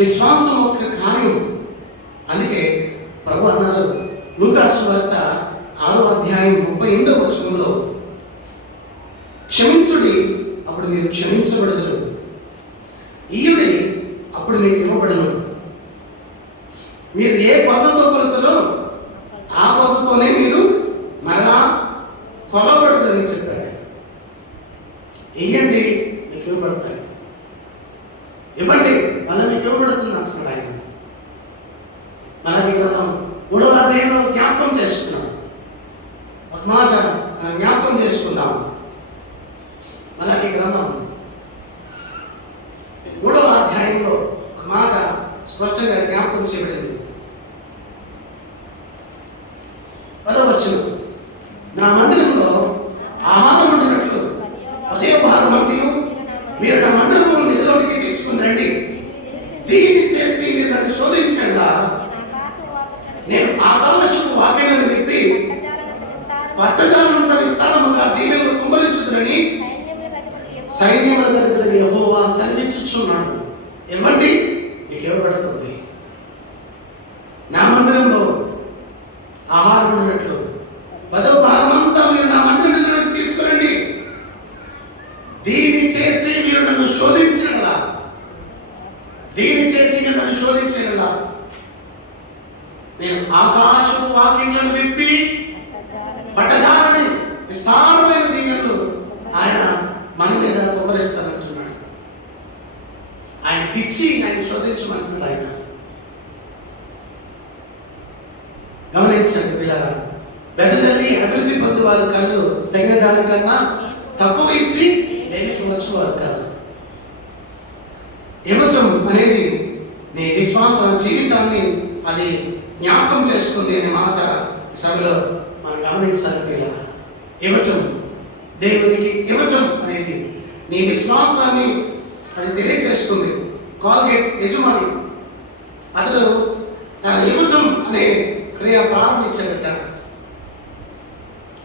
విశ్వాసం ఒక కార్యం. అందుకే ప్రభు అన్నారు లూకా సువార్త 6వ అధ్యాయం 38వ వచనంలో, క్షమించుడి అప్పుడు మీరు క్షమించబడదురు, ఈయుడి అప్పుడు మీకు ఇవ్వబడను, మీరు ఏ కొలతతో కొలుతారో ఆ కొలతతోనే మీరు మరలా కొలబడతారని చెప్పాడు ఆయన. ఇవ్వండి మీకు ఇవ్వబడతాయి, ఇవ్వండి మళ్ళీ మీకు ఇవ్వబడుతుంది అంటున్నాడు ఆయన. మనకి గ్రంథం 3వ అధ్యాయంలో జ్ఞాపకం చేస్తున్నాం. ఒక మాట జ్ఞాపకం చేసుకుందాం. మనకి గ్రంథం 3వ అధ్యాయంలో ఒక మాట స్పష్టంగా జ్ఞాపకం చేయబడింది. 10వ వచనం, నా మందిరంలో ఆహారం ఉండినట్లు అదే భాగం మధ్యను మీరు నా మందిరము నిధిలోనికి తీసుకుని రండి, దీన్ని చేసి మీరు నన్ను శోధించకుండా నేను ఆకాశపు వాక్యాలను విప్పి పట్టజాలంత విస్తారముగా దీవెనలు కుమ్మరించుదునని సైన్యములకు అధిపతి యెహోవా సెలవిచ్చుచున్నాడు. ఇవ్వండి మీకు ఇవ్వబడుతుంది. నా మందిరంలో ఆహారం ఉన్నట్లు 10వ భాగం అంతా మీరు నా మందిరం నిధిలోకి తీసుకురండి, దీన్ని చేసి మీరు నన్ను శోధించగలరా, దీన్ని చేసి మీరు నన్ను శోధించగలరా, నేను ఆకాశపు వాక్యములను విప్పి పట్టజాలని విస్తారమైన దీవెనలు ఆయన మన మీద కుమ్మరిస్తానంటున్నాడు. ఆయనకిచ్చి ఆయన శోధించమంటున్నాడు ఆయన. గమనించండి పిల్లరా, వెదజల్లి అభివృద్ధి పొందేవారు కళ్ళు తగిన దానికన్నా తక్కువ ఇచ్చి లేనికి వచ్చేవారు కాదు. ఇవ్వటం అనేది నీ విశ్వాస జీవితాన్ని అది జ్ఞాపకం చేసుకుంది అనే మాట ఈ సభలో మనం గమనించాలి పిల్లరా. ఇవ్వటం, దేవునికి ఇవ్వటం అనేది నీ విశ్వాసాన్ని అది తెలియజేస్తుంది. కాల్గేట్ యజమాని అతడు తన ఇవ్వటం అనే క్రియ ప్రారంభించాడట.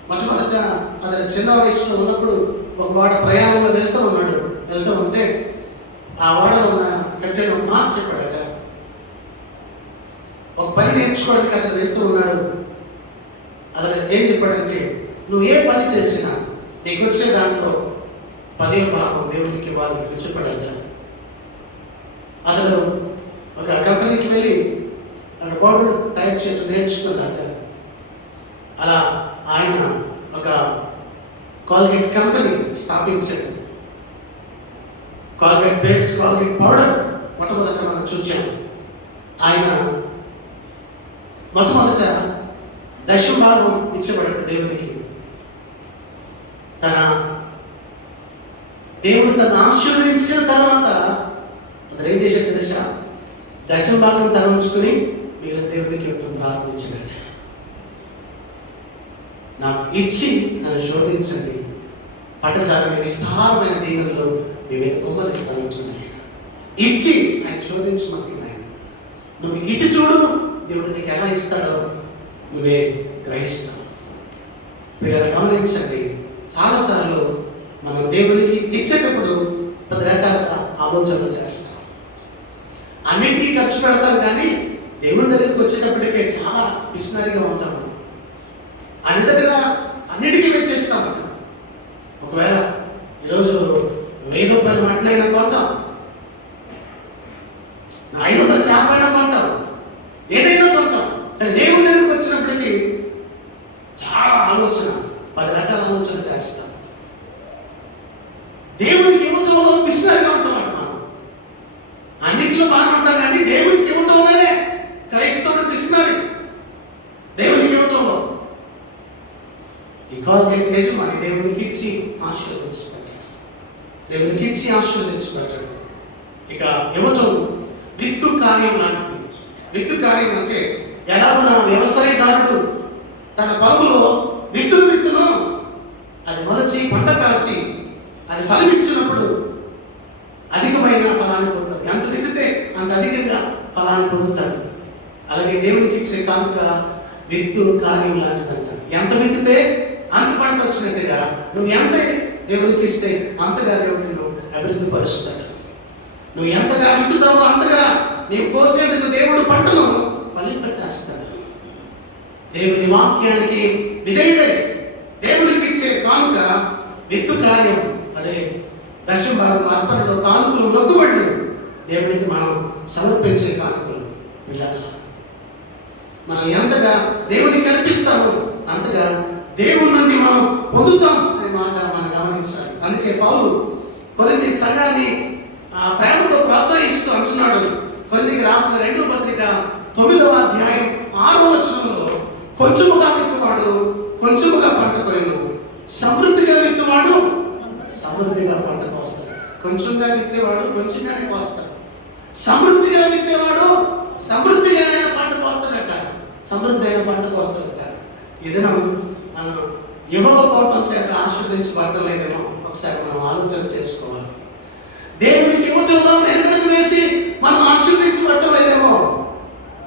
మొట్టమొదట అతను చిన్న వయసులో ఉన్నప్పుడు ఒక వాడ ప్రయాణంలో వెళ్తూ ఉంటే ఆ వాడలో ఉన్న కెప్టెన్ ఒక మాట చెప్పాడట. ఒక పని నేర్చుకోవడానికి అతను వెళ్తూ ఉన్నాడు. అతను ఏం చెప్పాడంటే, నువ్వు ఏ పని చేసినా నీకు వచ్చే దాంట్లో 10వ భాగం దేవునికి ఇవ్వాలి చెప్పాడట. అతడు ఒక కంపెనీకి వెళ్ళి అక్కడ పౌడర్ తయారు చేయడం నేర్చుకున్నట్ట. అలా ఆయన ఒక కాల్గేట్ కంపెనీ స్థాపించాడు. కాల్గేట్ బేస్డ్ కాల్గేట్ పౌడర్ మొట్టమొదట మనం చూసాం. ఆయన మొట్టమొదట 10వ భాగం ఇచ్చబడ్డ దేవునికి. దేవుడు తను ఆశీర్వదించిన తర్వాత అతను ఏం చేశాడు తెలుసా? 10వ భాగం తను ఉంచుకుని మీరు దేవునికి ఇవ్వటం ప్రారంభించినట్టు. నాకు ఇచ్చి నన్ను శోధించండి, పట్టజాలని విస్తారమైన దీవెనలు మీ మీద కుమ్మరిస్తానంటున్నాయి. ఇచ్చి ఆయన శోధించమంటున్నాయి. నువ్వు ఇచ్చి చూడు, దేవుడు నీకు ఎలా ఇస్తాడో నువ్వే గ్రహిస్తావు. పిల్లలు గమనించండి, చాలాసార్లు మనం దేవునికి ఇచ్చేటప్పుడు 10 రకాలుగా ఆలోచనలు చేస్తాం. అన్నిటికీ ఖర్చు పెడతాం, కానీ దేవుని దగ్గరికి వచ్చేటప్పటికే చాలా పిసినరిగా ఉంటాము. అన్ని దగ్గర అన్నిటికీ వెచ్చిస్తాం. ఒకవేళ ఈరోజు 1000 రూపాయలు మాట్లాడినా కొంటాం, 500 చేపైనా కొంటాం, కోల్గేట్ యజమాని దేవునికి ఇచ్చి ఆశీర్వదించబడ్డాడు. దేవునికి ఇచ్చి ఆశీర్వదించబడ్డాడు. ఇక ఇవ్వటం విత్తు కార్యం లాంటిది. విత్తు కార్యం అంటే ఎలాగున వ్యవసాయదారుడు తన పొలంలో విత్తును అది మొలచి పంట కాల్చి అది ఫలమిచ్చినప్పుడు అధికమైన ఫలాన్ని పొందుతాడు. ఎంత విత్తితే అంత అధికంగా ఫలాన్ని పొందుతాడు. అలాగే దేవునికి ఇచ్చే కానుక విత్తు కార్యం లాంటిదంట. ఎంత విత్తితే అంత పంట వచ్చినట్టుగా నువ్వు ఎంత దేవునికి ఇస్తే అంతగా దేవుడు నిన్ను అభివృద్ధి పరుస్తాడు. నువ్వు ఎంతగా విత్తుతావో అంతగా నీవు కోసేందుకు దేవుడు పంటను ఫలింపచేస్తాడు. దేవుని వాక్యానికి విధేయుడై దేవుడికి ఇచ్చే కానుక విత్తు కార్యం. అదే దశమ భాగం అర్పణలో కానుకలు మొక్కుబడులు దేవుడికి మనం సమర్పించే కానుకలు. పిల్లలు మనం ఎంతగా దేవుడికి కల్పిస్తామో అంతగా దేవుడి నుండి మనం పొందుతాం అనే మాట మనం గమనించాలి. అందుకే పౌలు కొరింథీ సంఘాన్ని ప్రేమతో ప్రోత్సహిస్తూ అంటున్నాడు. కొరింథీకి రాసిన 2వ పత్రిక 9వ అధ్యాయం 6వ వచనంలో, కొంచెముగా విత్తువాడు కొంచెముగా పంట కోయును, సమృద్ధిగా విత్తువాడు సమృద్ధిగా పంట కోస్తాడు. కొంచెంగా విత్తేవాడు కొంచెంగానే కోస్తాడు. సమృద్ధిగా విత్తేవాడు సమృద్ధిగా అయిన పంట కోస్తాడట. సమృద్ధి అయిన పంట కోస్తాడట. ఇది మనం ఇవ్వకపోవటం చేత ఆస్వాదించబడలేదేమో ఒకసారి మనం ఆలోచన చేసుకోవాలి. దేవునికి ఇవ్వటంలో వెనుకడుగు వేసి మనం ఆశీర్వదించబడలేదేమో.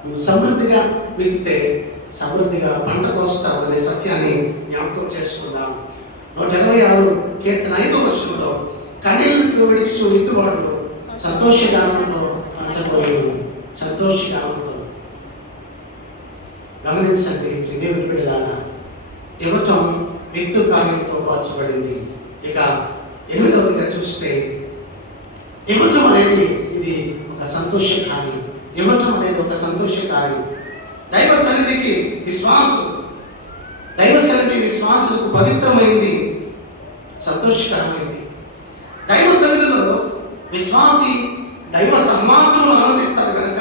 నువ్వు సమృద్ధిగా విత్తితే సమృద్ధిగా పంట కోస్తావు అనే సత్యాన్ని జ్ఞాపకం చేసుకుందాం. 126 కీర్తన 5వ వచనంలో, కన్నీళ్లతో విడిచి విత్తువాడు సంతోషగానంతో పంట కోయును. సంతోషగానంతో. గమనించండి దేవుని బిడ్డలారా, ఇవ్వటం విత్తు కార్యంతో పోల్చబడింది. ఇక 8వదిగా చూస్తే ఇవ్వటం అనేది ఇది ఒక సంతోష కార్యం. ఇవ్వటం అనేది ఒక సంతోష కార్యం. దైవ సన్నిధికి విశ్వాసులకు పవిత్రమైంది, సంతోషకరమైంది. దైవ సన్నిధిలో విశ్వాసి దైవ సమాసంలో ఆనందిస్తారు కనుక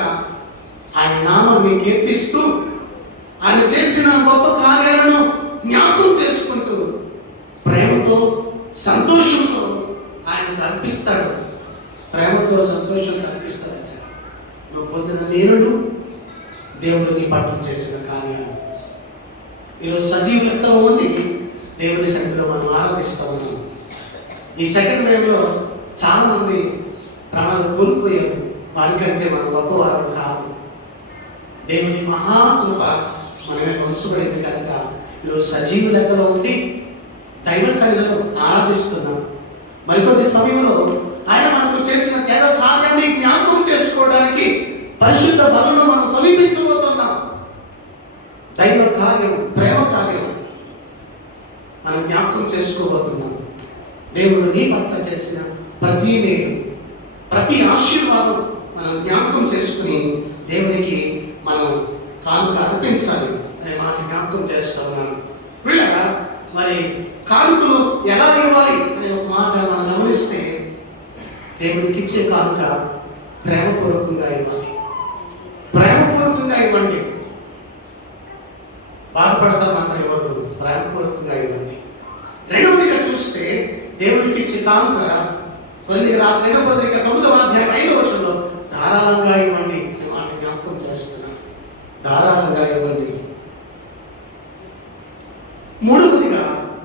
ఆయన నామాన్ని కీర్తిస్తూ ఆయన చేసిన గొప్ప కార్యాలను జ్ఞాపకం చేసుకుంటూ ప్రేమతో సంతోషంతో ఆయనకు అర్పిస్తాడు. ప్రేమతో సంతోషంతో అర్పిస్తాడట. నువ్వు పొందిన మేలును, దేవుడు నీ పట్ల చేసిన కార్యాలు. ఈరోజు సజీవ లెక్కలో ఉండి దేవుని సన్నిధిలో మనం ఆరాధిస్తూ ఉన్నాం. ఈ సెకండ్ వేవ్లో చాలామంది ప్రమాదం కోల్పోయారు. వారికంటే మనం గొప్పవారు కాదు. దేవుని మహాకృప మన మీద ఉంచబడింది కనుక ఈరోజు సజీవ లెక్కలో ఉండి దైవ సన్నిధిలో ఆరాధిస్తున్నాం. మరికొద్ది సమయంలో ఆయన మనకు చేసిన త్యాగ కార్యాన్ని జ్ఞాపకం చేసుకోవడానికి పరిశుద్ధ బలను మనం సమీపించబోతున్నాం. దైవ కార్యం, ప్రేమ కార్యం మనం జ్ఞాపకం చేసుకోబోతున్నాం. దేవుడు నీ పట్ల చేసిన ప్రతి మేలు, ప్రతి ఆశీర్వాదం మనం జ్ఞాపకం చేసుకుని దేవునికి మనం కానుక అర్పించాలి అనే మాట జ్ఞాపకం చేస్తూ ఉన్నాను. వీళ్ళగా మరి కానుకలు ఎలా ఇవ్వాలి అనే ఒక మాట మనం గమనిస్తే, దేవుడికి ఇచ్చే కానుక ప్రేమపూర్వకంగా ఇవ్వాలి. ప్రేమపూర్వకంగా ఇవ్వండి. బాధపడతా మాత్రం ఇవ్వద్దు, ప్రేమపూర్వకంగా ఇవ్వండి. 2వదిగా చూస్తే దేవుడికి ఇచ్చే కానుక కొరింథీకి రాసిన 2వ పత్రిక 9వ అధ్యాయం 5వ వచనంలో ధారాళంగా ఇవ్వండి అనే మాట జ్ఞాపకం చేస్తున్నాను. ధారాళంగా ఇవ్వండి. 3వదిగా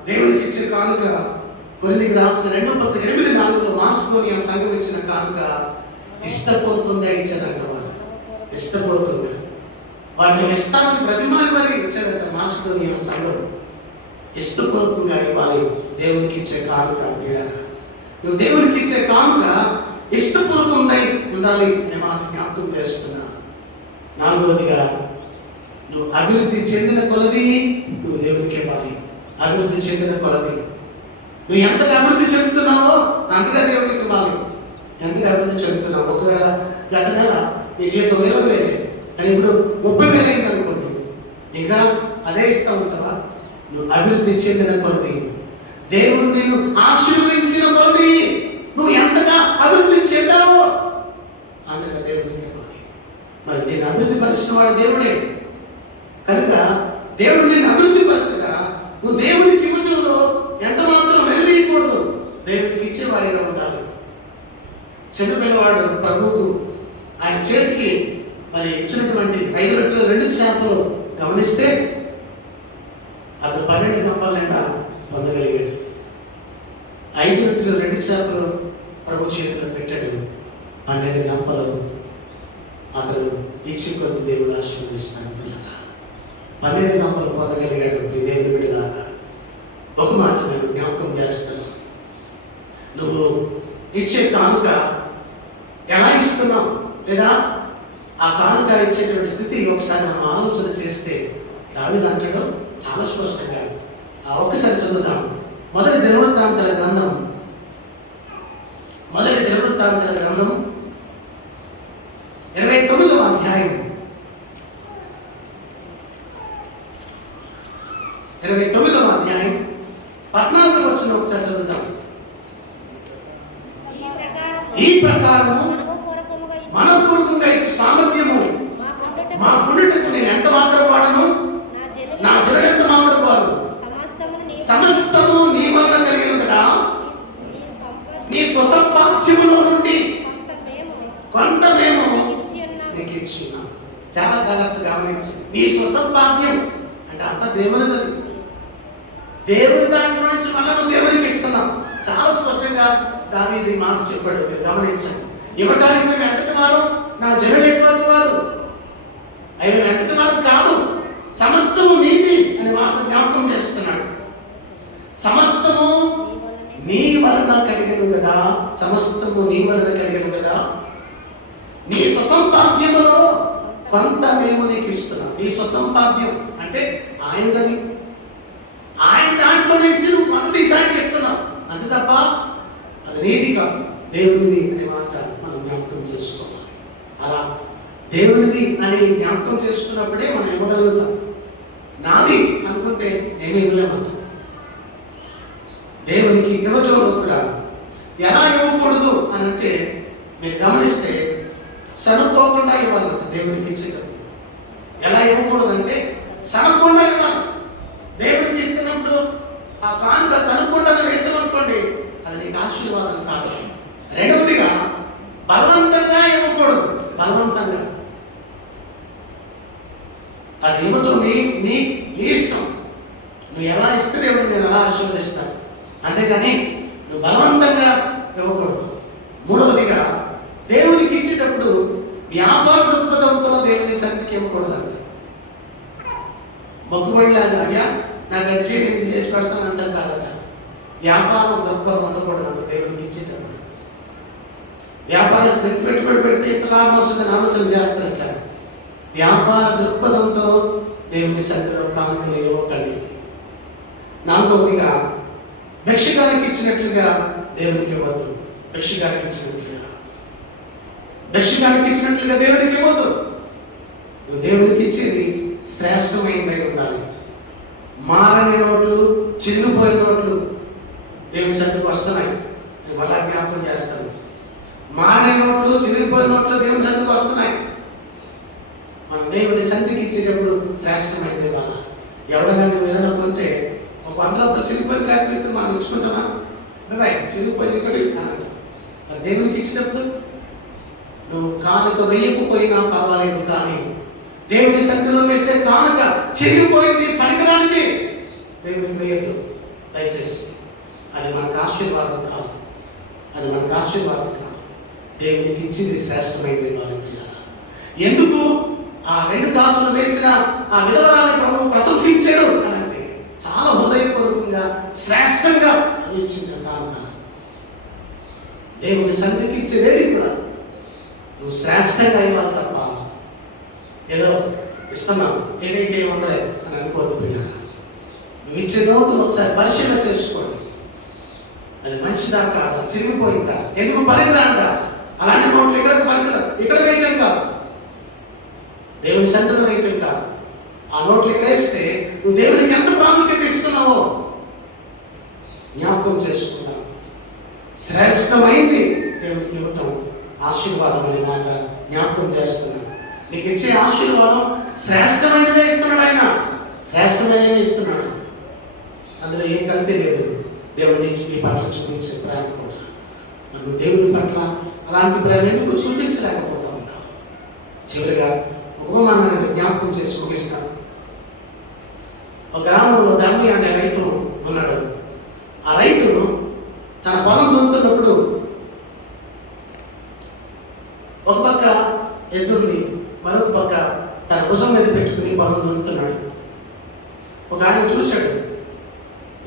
దేవుడికి ఇచ్చే కానుక కొరింథీకి రాసిన 2వ పత్రిక 8:4లో మాసిదోనియా సంఘం ఇచ్చిన కానుక ఇష్టపూర్వకంగా ఇచ్చారంట. వారు ఇష్టపూర్వకంగా వారిని ఇస్తామని ప్రతిమాని మరి ఇచ్చారంట. మాసిదోనియా సంఘం ఇష్టపూర్వకంగా ఇవ్వాలి దేవునికి ఇచ్చే కానుక. నువ్వు దేవునికి ఇచ్చే కానుక ఇష్టపూర్వకంగా ఉండాలి అనే మాట జ్ఞాపకం చేస్తున్నా. 4వదిగా నువ్వు అభివృద్ధి చెందిన కొలది నువ్వు దేవునికి ఇవ్వాలి. అభివృద్ధి చెందిన కొలది నువ్వు ఎంతగా అభివృద్ధి చెందుతున్నావో అంతగా దేవునికి ఇవ్వాలి. ఎంతగా అభివృద్ధి చెందుతున్నావు. ఒకవేళ గత నెల నీ జీవితం 20,000 కానీ ఇప్పుడు 30,000 అయింది అనుకోండి, ఇంకా అదే ఇస్తా ఉంటావా? నువ్వు అభివృద్ధి చెందిన కొలది, దేవుడు నిన్ను ఆశీర్వదించిన కొలది నువ్వు ఎంతగా అభివృద్ధి చెందావో అంతగా దేవునికి ఇవ్వాలి. మరి నేను అభివృద్ధి పరిచిన వాడు దేవుడే కనుక దేవుడు నేను అభివృద్ధి పరచగా నువ్వు దేవునికి ఇవ్వటం ఇచ్చేవారిగా ఉండాలి. చిన్న పిల్లవాడు ప్రభువుకు ఆయన చేతికి మరి ఇచ్చినటువంటి 5 రొట్టెలు 2 చేపలు గమనిస్తే అతను 12 గంపల నిండా పొందగలిగాడు. 5 రొట్టెలు 2 చేపలు ప్రభు చేతిలో పెట్టాడు. 12 గంపలు అతను ఇచ్చి కొద్ది దేవుడు ఆశీర్వదిస్తాడు. పిల్లగా 12 గంపలు పొందగలిగాడు. ఈ దేవుని బిడ్డలాగా ఒక మాట నేను జ్ఞాపకం చేస్తాను. నువ్వు ఇచ్చే కానుక ఎలా ఇస్తున్నావు, లేదా ఆ కానుక ఇచ్చేటువంటి స్థితి ఒకసారి మనం ఆలోచన చేస్తే దావీదు అంటాడు చాలా స్పష్టంగా. ఒక్కసారి చదువుతాం. మొదటి దినవృత్తాంతాల గ్రంథం 29వ అధ్యాయం 14వ వచనం ఒకసారి చదువుతాం. ఈ ప్రకారము మన పూర్వకంగా ఇటు సామర్థ్యము మా పుణ్యటకు నేను ఎంత మాత్రం వాడను, నా జనుడు ఎంత మాత్రం వాడు, సమస్తము నీ వలన కలిగిన కదా, నీ స్వసంపాద్యములో నుండి కొంత మేము నీకు ఇచ్చున్నాం. చాలా జాగ్రత్తగా గమనించి, నీ స్వసంపాద్యం అంటే అంత దేవునిది. దేవుని దాంట్లో నుంచి మనము దేవునికి ఇస్తున్నాం. చాలా స్పష్టంగా దావీదు ఈ మాట చెప్పాడు. మీరు గమనించండి. ఇవ్వటానికి మేము ఎంతటి వారు, నా జనులు ఎటువంటి వారు, అవి మేము ఎంతటి వారు కాదు, సమస్తము నీది అని మాట జ్ఞాపకం చేస్తున్నాడు. సమస్తము నీ వలన కలిగను కదా, సమస్తము నీ వలన కలిగను కదా, నీ స్వసంపాద్యములో కొంత మేము నీకు ఇస్తున్నాం. నీ స్వసంపాద్యం అంటే ఆయనది. ఆయన దాంట్లో నుంచి నువ్వు కొంత తీసానికి ఇస్తున్నావు. అంతే తప్ప అది నీది కాదు, దేవునిది అనే మాట మనం జ్ఞాపకం చేసుకోవాలి. అలా దేవునిది అని జ్ఞాపకం చేసుకున్నప్పుడే మనం ఇవ్వగలుగుతాం. నాది అనుకుంటే ఏమీ ఇవ్వలేమంట. దేవునికి ఇవ్వటంలో కూడా ఎలా ఇవ్వకూడదు అని అంటే మీరు గమనిస్తే సనుకోకుండా ఇవ్వాలంట. దేవునికి ఇచ్చేటప్పుడు ఎలా ఇవ్వకూడదంటే సనకుండా ఇవ్వాలి. దేవుడికి ఇస్తున్నప్పుడు ఆ కానుక సనుకుండా వేసామనుకోండి, అది నీకు ఆశీర్వాదం కాదు. రెండవదిగా బలవంతంగా ఇవ్వకూడదు. బలవంతంగా అది ఇవ్వటం నీ ఇష్టం. నువ్వు ఎలా ఇస్తే దేవుడు నేను ఎలా ఆశీర్వదిస్తాను, అంతేగాని నువ్వు బలవంతంగా ఇవ్వకూడదు. మూడవదిగా దేవునికి ఇచ్చేటప్పుడు వ్యాపార దృక్పథంతో దేవుని సన్నిధికి ఇవ్వకూడదంట. మొక్కుబడిలాగా అయ్యా నాకు అది చేసి ఇది చేసి పెడతాను అంటాం కాదట. వ్యాపారం దృక్పథం ఉండకూడదంట. దేవునికి ఇచ్చేటప్పుడు వ్యాపారస్తులు పెట్టుబడి పెడితే ఇంత లాభం వస్తుందని ఆలోచన చేస్తారంట. వ్యాపార దృక్పథంతో దేవుని సన్నిధిలో కానుకలు ఇవ్వకండి. నాలుగవదిగా భిక్షగానికి ఇచ్చినట్లుగా దేవునికి ఇవ్వద్దు. భిక్షగానికి ఇచ్చినట్లుగా దేవునికి ఇవ్వద్దు. నువ్వు దేవునికి ఇచ్చేది శ్రేష్టమైనదై ఉండాలి. మారని నోట్లు, చిరిగిపోయిన నోట్లు దేవుని సన్నిధికి వస్తున్నాయి. నేను మళ్ళా జ్ఞాపకం చేస్తాను. మారని నోట్లు, చిరిగిపోయిన నోట్లు దేవుని సన్నిధికి వస్తున్నాయి. మనం దేవుని సన్నిధికి ఇచ్చేటప్పుడు శ్రేష్టమైనది వాళ్ళ. ఎవడన్నా నువ్వు ఏదైనా కొంటే ఒక 100 రూపాయలు చిరిగిపోయిన కాకపోతే మనం ఇచ్చుకుంటామా? బాయ్ చిరిగిపోయింది ఒకటి అని అంటాం. మరి దేవునికి ఇచ్చేటప్పుడు నువ్వు కానుక వేయకపోయినా పర్వాలేదు, కానీ దేవుని సన్నిధిలో వేసే కానుక చిరిగిపోయింది, పనికిరానిది దేవునికి వేయద్దు దయచేసి. అది మనకు ఆశీర్వాదం కాదు. దేవునికి ఇచ్చింది శ్రేష్టమైనది వాళ్ళ పిల్లల. ఎందుకు ఆ 2 కాసులు వేసిన ఆ విధవరాన్ని ప్రభువు ప్రశంసించాడు అని అంటే చాలా హృదయపూర్వకంగా శ్రేష్టంగా ఇచ్చింది కానుక. దేవుని సన్నిధికి ఇచ్చేదేది కూడా నువ్వు శ్రేష్టంగా ఇవ్వాలి తప్ప ఏదో ఇస్తున్నావు ఏదైతే ఉందో అని అనుకోవద్దు పిల్లల. నువ్వు ఇచ్చే నోటును ఒకసారి పరిశీలన చేసుకోండి. అది మంచిదా కాదా, చిరిగిపోయిందా, ఎందుకు పనికిరాందా? అలాంటి నోట్లు ఇక్కడ వేయటం కాదు, దేవుని సన్నిధిలో వేయటం కాదు. ఆ నోట్లు ఇక్కడ వేస్తే నువ్వు దేవునికి ఎంత ప్రాముఖ్యత ఇస్తున్నావో జ్ఞాపకం చేసుకున్నావు. శ్రేష్టమైంది దేవునికి ఇవ్వటం ఆశీర్వాదం అనే మాట జ్ఞాపకం చేస్తున్నాను. నీకు ఇచ్చే ఆశీర్వాదం శ్రేష్టమైనవే ఇస్తున్నాడు. ఆయన శ్రేష్టమైనవే ఇస్తున్నాడు. అందులో ఏం కల్తీ లేదు. దేవుని నీ పట్ల చూపించే ప్రేమ కూడా. నువ్వు దేవుని పట్ల అలాంటి ప్రేమ ఎందుకు చూపించలేకపోతా ఉన్నావు? చివరిగా ఒక ఉపమానాన్ని జ్ఞాపకం చేసి ముగిస్తాను. ఒక గ్రామంలో ధర్మి అనే రైతు ఉన్నాడు. ఆ రైతు తన పొలం దున్నుతున్నప్పుడు ఒక పక్క ఎద్దుల్ని మరొక పక్క తన భుజం మీద పెట్టుకుని పొలం దున్నుతున్నాడు. ఒక ఆయన చూశాడు,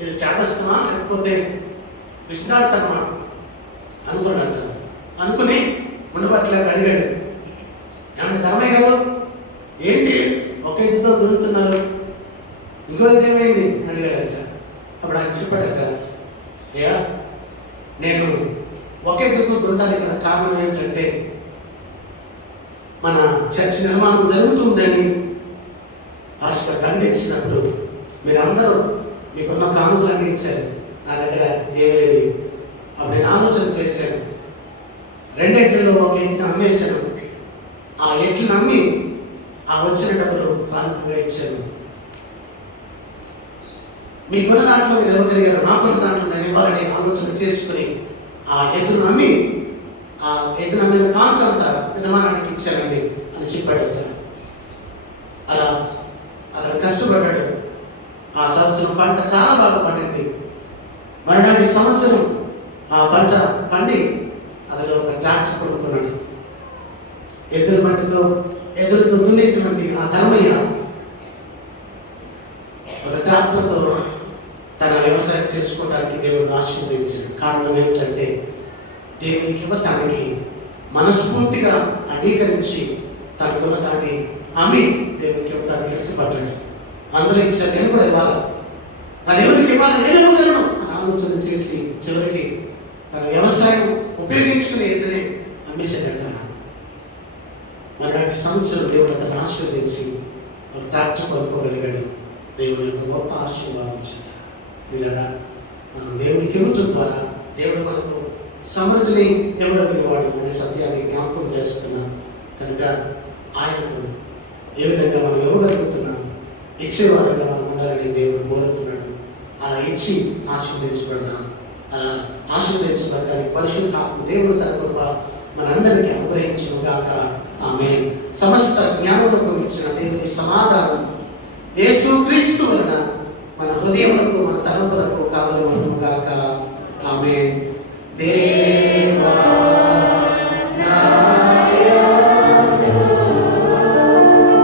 ఇది చేతస్థమా లేకపోతే విశ్రాంతమా అనుకున్నట్ట. అనుకుని ఉండబట్టలేక అడిగాడు, ఏమంటే ధర్మయ్య గారు, ఏంటి ఒక ఎద్దుతో దున్నుతున్నారు, ఇంకో ఎద్దు ఏమైంది అని అడిగాడట. అప్పుడు ఆయన చెప్పాడట, అయ్యా నేను ఒక ఎద్దుతో దున్నడానికి గల కారణం ఏంటంటే మన చర్చ్ నిర్మాణం జరుగుతుందని పాస్టర్ ప్రకటించినప్పుడు మీరందరూ మీకున్న కానుకలన్నీ ఇచ్చారు, నా దగ్గర ఏమీ లేదు. అప్పుడు నేను ఆలోచన చేశాను, 2 ఎడ్లలో ఒక ఎడ్లను అమ్మేశాను. ఆ ఎడ్లను అమ్మి ఆ వచ్చిన డబ్బులు కానుకగా ఇచ్చాను. మీకున్న దాంట్లో మీరు ఇవ్వగలిగారు, నాకున్న దాంట్లో నేను ఇవ్వాలని ఆలోచన చేసుకుని ఆ ఎద్దును అమ్మి ఆ ఎద్దును అమ్మిన కానుకంతా నిర్మాణానికి ఇచ్చానండి అని చెప్పాడట. అలా అతను కష్టపడ్డాడు. ఆ సంవత్సరం పంట చాలా బాగా పండింది. మరునాటి సంవత్సరం ఆ పంట పండి అతను ఒక ట్రాక్టర్ కొనుక్కున్నాడు. ఎద్దులతో దున్నేటువంటి ఆ ధర్మయ్య ఒక ట్రాక్టర్తో తన వ్యవసాయం చేసుకోవడానికి దేవుడు ఆశీర్వదించాడు. కారణం ఏమిటంటే దేవునికి ఇవ్వటానికి మనస్ఫూర్తిగా అంగీకరించి తనకున్న దాన్ని అమ్మి దేవునికి ఇవ్వటానికి ఇష్టపడ్డాడు. అందరూ ఇచ్చారు, నేను కూడా ఇవ్వాలి, నా దేవునికి ఇవ్వాలి, నేను ఇవ్వగలను అని ఆలోచన చేసి చివరికి తన వ్యవసాయం ఉపయోగించుకునే ఎద్దునే అమ్మేశాడట. మరునాటి సంవత్సరం దేవుడు తను ఆశీర్వదించి ఒక ట్రాక్టర్ కొనుక్కోగలిగాడు. దేవుని యొక్క గొప్ప ఆశీర్వాదం చేత వీళ్ళగా మనం దేవునికి ఇవ్వటం ద్వారా దేవుడు మనకు సమృద్ధిని ఇవ్వగలిగేవాడు అనే సత్యాన్ని జ్ఞాపకం చేస్తున్నాం. కనుక ఆయనకు ఏ విధంగా మనం ఇవ్వగలుగుతున్నాం, ఇచ్చేవారంగా మనం ఉండాలని దేవుడు కోరుతున్నాడు. అలా ఇచ్చి ఆశీర్వదించబడతాం. అలా ఆశీర్వదించబడటానికి పరిశుద్ధాత్మ దేవుడు తన కృప మనందరికీ అనుగ్రహించును గాక. ఆమేన్. సమస్త జ్ఞానములకు ఇచ్చిన దేవుని సమాధానం యేసుక్రీస్తు వలన మన హృదయములకు మన తలంపులకు కావలి ఉండును గాక. ఆమేన్.